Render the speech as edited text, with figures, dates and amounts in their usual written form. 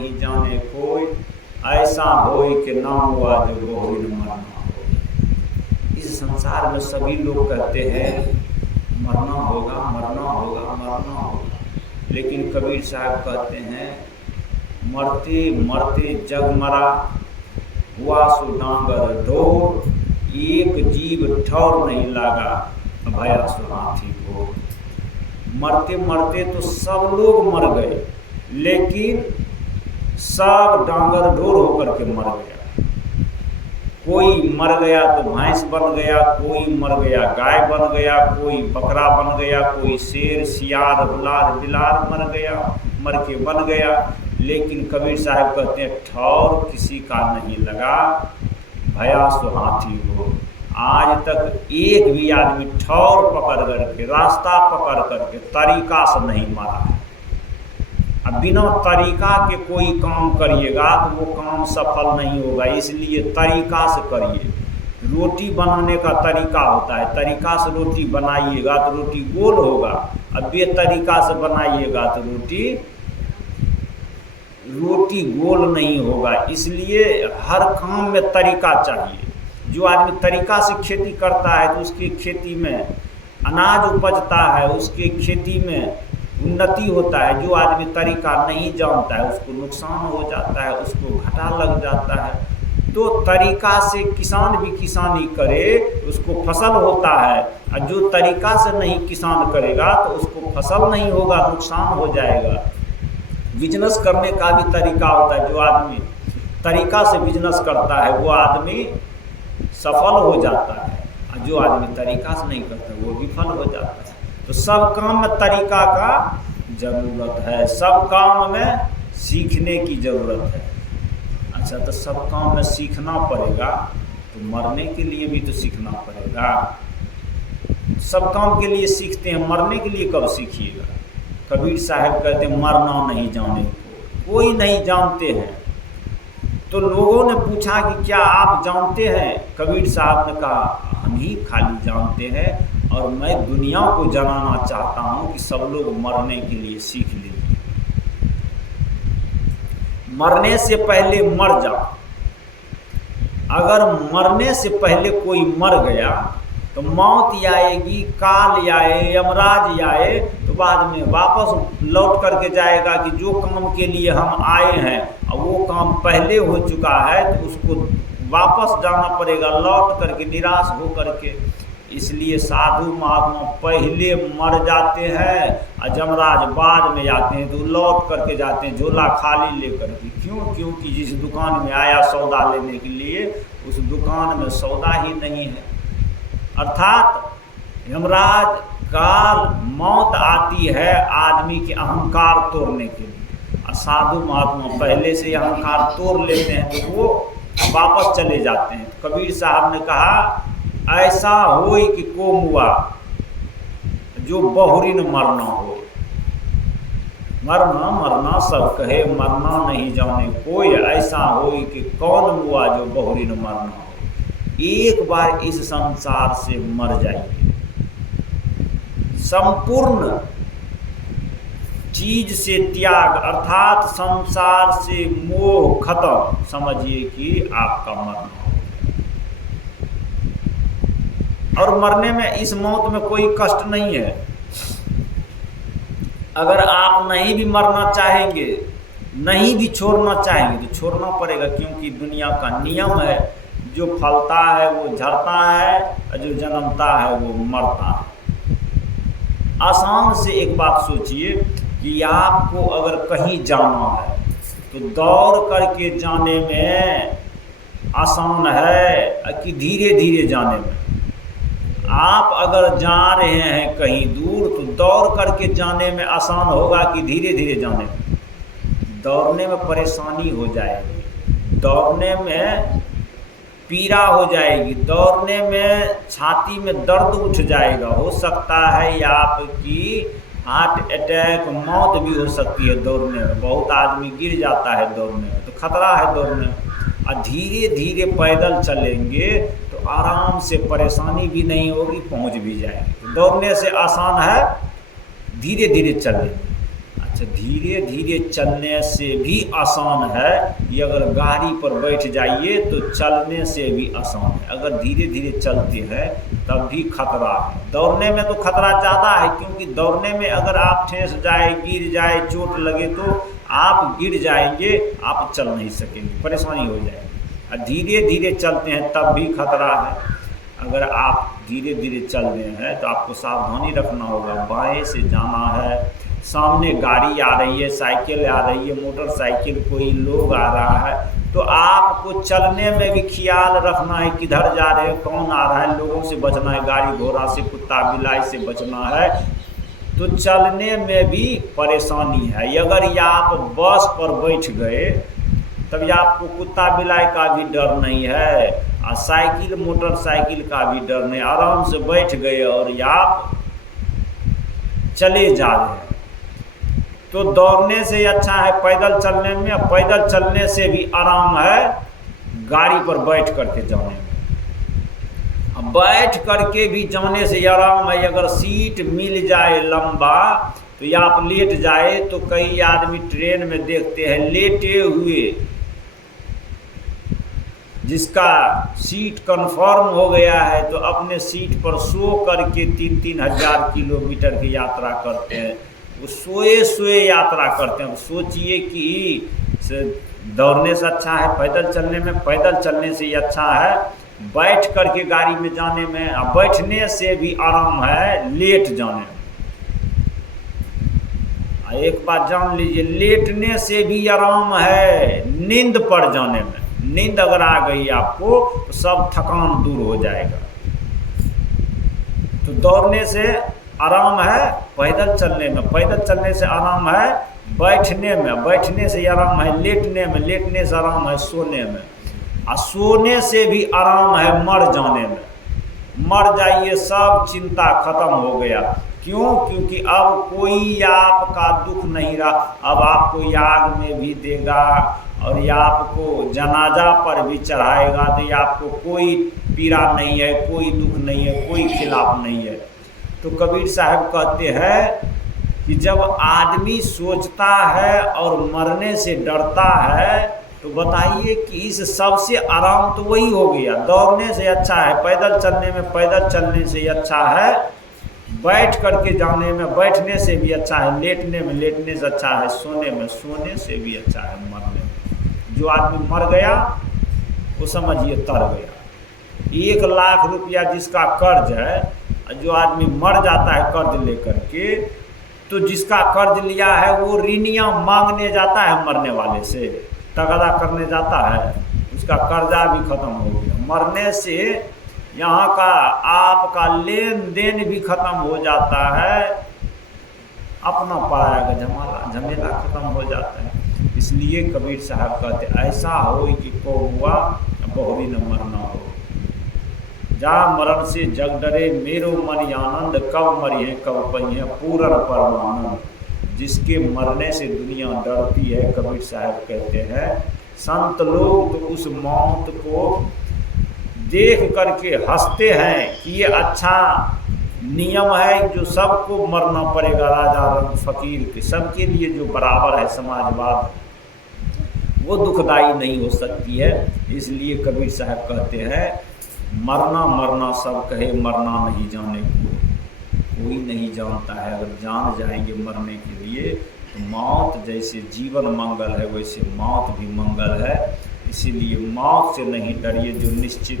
नहीं जाने कोई, ऐसा होई कि ना हुआ जो बहुरी न मरना हो। इस संसार में सभी लोग कहते हैं मरना होगा, मरना होगा, मरना होगा, लेकिन कबीर साहब कहते हैं मरते मरते जग मरा, हुआ सो डांगर ढोर, एक जीव ठौर नहीं लागा, भया सो हाथी घोर। मरते मरते तो सब लोग मर गए, लेकिन सब डांगर ढोर होकर के मर गया। कोई मर गया तो भैंस बन गया, कोई मर गया गाय बन गया, कोई बकरा बन गया, कोई शेर सियार बिलार बिलार मर गया, मर के बन गया। लेकिन कबीर साहब कहते हैं ठौर किसी का नहीं लगा, भया सो हाथी हो। आज तक एक भी आदमी ठौर पकड़ करके, रास्ता पकड़ करके तरीका से नहीं मरा है। अब बिना तरीका के कोई काम करिएगा तो वो काम सफल नहीं होगा, इसलिए तरीका से करिए। रोटी बनाने का तरीका होता है, तरीका से रोटी बनाइएगा तो रोटी गोल होगा, अब बेतरीका से बनाइएगा तो रोटी गोल नहीं होगा। इसलिए हर काम में तरीका चाहिए। जो आदमी तरीका से खेती करता है तो उसकी खेती में अनाज उपजता है, उसके खेती में उन्नति होता है। जो आदमी तरीका नहीं जानता है उसको नुकसान हो जाता है, उसको घाटा लग जाता है। तो तरीका से किसान भी किसानी करे उसको फसल होता है, और जो तरीका से नहीं किसान करेगा तो उसको फसल नहीं होगा, नुकसान हो जाएगा। बिजनेस करने का भी तरीका होता है। जो आदमी तरीका से बिजनेस करता है वो आदमी सफल हो जाता है, और जो आदमी तरीका से नहीं करता वो विफल हो जाता है। तो सब काम में तरीका का ज़रूरत है, सब काम में सीखने की ज़रूरत है। अच्छा, तो सब काम में सीखना पड़ेगा तो मरने के लिए भी तो सीखना पड़ेगा। सब काम के लिए सीखते हैं, मरने के लिए कब सीखिएगा? कबीर साहब कहते हैं मरना नहीं जाने को, कोई नहीं जानते हैं। तो लोगों ने पूछा कि क्या आप जानते हैं? कबीर साहब ने कहा हम ही खाली जानते हैं, और मैं दुनिया को जनाना चाहता हूँ कि सब लोग मरने के लिए सीख लीजिए। मरने से पहले मर जाओ। अगर मरने से पहले कोई मर गया तो मौत आएगी, काल आए, यमराज आए तो बाद में वापस लौट करके जाएगा कि जो काम के लिए हम आए हैं और वो काम पहले हो चुका है तो उसको वापस जाना पड़ेगा, लौट करके निराश हो करके। इसलिए साधु महात्मा पहले मर जाते हैं और यमराज बाद में जाते हैं, तो लौट करके जाते हैं झोला खाली लेकर के। क्यों? क्योंकि जिस दुकान में आया सौदा लेने के लिए उस दुकान में सौदा ही नहीं है। अर्थात यमराज काल मौत आती है आदमी के अहंकार तोड़ने के लिए, और साधु महात्मा पहले से अहंकार तोड़ लेते हैं तो वो वापस चले जाते हैं। कबीर साहब ने कहा ऐसा होई कि को मुआ जो बहुरी न मरना हो। मरना मरना सब कहे, मरना नहीं जाने कोई, ऐसा होई कि कौन मुआ जो बहुरी न मरना हो। एक बार इस संसार से मर जाइए, संपूर्ण चीज से त्याग अर्थात संसार से मोह खत्म, समझिए कि आपका मरना हो। और मरने में इस मौत में कोई कष्ट नहीं है। अगर आप नहीं भी मरना चाहेंगे, नहीं भी छोड़ना चाहेंगे तो छोड़ना पड़ेगा, क्योंकि दुनिया का नियम है। जो फलता है वो झड़ता है, और जो जन्मता है वो मरता है। आसान से एक बात सोचिए कि आपको अगर कहीं जाना है तो दौड़ करके जाने में आसान है कि धीरे धीरे जाने में? आप अगर जा रहे हैं कहीं दूर तो दौड़ करके जाने में आसान होगा कि धीरे धीरे जाने में? दौड़ने में परेशानी हो जाएगी, दौड़ने में पीड़ा हो जाएगी, दौड़ने में छाती में दर्द उठ जाएगा, हो सकता है या आपकी हार्ट अटैक मौत भी हो सकती है दौड़ने में। बहुत आदमी गिर जाता है दौड़ने में, तो खतरा है दौड़ने में। और धीरे धीरे पैदल चलेंगे तो आराम से, परेशानी भी नहीं होगी, पहुंच भी जाएंगे। तो दौड़ने से आसान है धीरे धीरे चलेंगे। अच्छा, अच्छा, धीरे धीरे चलने से भी आसान है। ये अगर गाड़ी पर बैठ जाइए तो चलने से भी आसान है। अगर धीरे धीरे चलते हैं तब भी खतरा है। दौड़ने में तो खतरा ज़्यादा है, क्योंकि दौड़ने में अगर आप ठेस जाए, गिर जाए, चोट लगे तो आप गिर जाएंगे, आप चल नहीं सकेंगे, परेशानी हो जाएगी। और धीरे धीरे चलते हैं तब भी खतरा है। अगर आप धीरे धीरे चल रहे हैं तो आपको सावधानी रखना होगा। बाएं से जाना है, सामने गाड़ी आ रही है, साइकिल आ रही है, मोटरसाइकिल, कोई लोग आ रहा है, तो आपको चलने में भी ख्याल रखना है किधर जा रहे हैं, कौन आ रहा है, लोगों से बचना है, गाड़ी घोड़ा से, कुत्ता बिलाई से बचना है। तो चलने में भी परेशानी है। अगर ये आप बस पर बैठ गए तब ये आपको कुत्ता बिलाई का भी डर नहीं है और साइकिल मोटरसाइकिल का भी डर नहीं, आराम से बैठ गए और ये आप चले जा रहे हैं। तो दौड़ने से अच्छा है पैदल चलने में, पैदल चलने से भी आराम है गाड़ी पर बैठ करके जाने में। बैठ करके भी जाने से आराम है। अगर सीट मिल जाए लंबा तो या आप लेट जाए, तो कई आदमी ट्रेन में देखते हैं लेटे हुए, जिसका सीट कंफर्म हो गया है तो अपने सीट पर सो करके 3-3 हज़ार किलोमीटर की यात्रा करते हैं। वो सोए सोए यात्रा करते हैं। सोचिए कि दौड़ने से अच्छा है पैदल चलने में, पैदल चलने से ही अच्छा है बैठ करके गाड़ी में जाने में, और बैठने से भी आराम है लेट जाने में। एक बात जान लीजिए, लेटने से भी आराम है नींद पड़ जाने में। नींद अगर आ गई आपको तो सब थकान दूर हो जाएगा। तो दौड़ने से आराम है पैदल चलने में, पैदल चलने से आराम है बैठने में, बैठने से आराम है लेटने में, लेटने से आराम है सोने में, और सोने से भी आराम है मर जाने में। मर जाइए, सब चिंता खत्म हो गया। क्यों? क्योंकि अब कोई आपका दुख नहीं रहा। अब आपको याग में भी देगा और ये आपको जनाजा पर भी चढ़ाएगा, तो ये आपको कोई पीड़ा नहीं है, कोई दुख नहीं है, कोई खिलाफ नहीं है। तो कबीर साहब कहते हैं कि जब आदमी सोचता है और मरने से डरता है, तो बताइए कि इस सबसे आराम तो वही हो गया। दौड़ने से अच्छा है पैदल चलने में, पैदल चलने से अच्छा है बैठ करके जाने में, बैठने से भी अच्छा है लेटने में, लेटने से अच्छा है सोने में, सोने से भी अच्छा है मरने में। जो आदमी मर गया वो समझिए तर गया। 1 लाख रुपया जिसका कर्ज है, जो आदमी मर जाता है कर्ज लेकर के, तो जिसका कर्ज लिया है वो ऋणियाँ मांगने जाता है मरने वाले से, तगादा करने जाता है, उसका कर्जा भी खत्म हो गया। मरने से यहाँ का आपका लेन देन भी खत्म हो जाता है, अपना पराया का झमेला खत्म हो जाता है। इसलिए कबीर साहब कहते ऐसा हो कि को हुआ बहुरी न मरना हो। जा मरण से जग डरे मेरो मन आनंद, कब मरी है कब पई है पूरन परमानंद। जिसके मरने से दुनिया डरती है, कबीर साहब कहते हैं संत लोग तो उस मौत को देख करके हंसते हैं कि ये अच्छा नियम है जो सबको मरना पड़ेगा, राजा रंग फकीर के सबके लिए जो बराबर है समाजवाद, वो दुखदाई नहीं हो सकती है। इसलिए कबीर साहब कहते हैं मरना मरना सब कहे, मरना नहीं जाने को कोई नहीं जानता है। अगर जान जाएंगे मरने के लिए तो मौत जैसे जीवन मंगल है वैसे मौत भी मंगल है। इसीलिए मौत से नहीं डरिए, जो निश्चित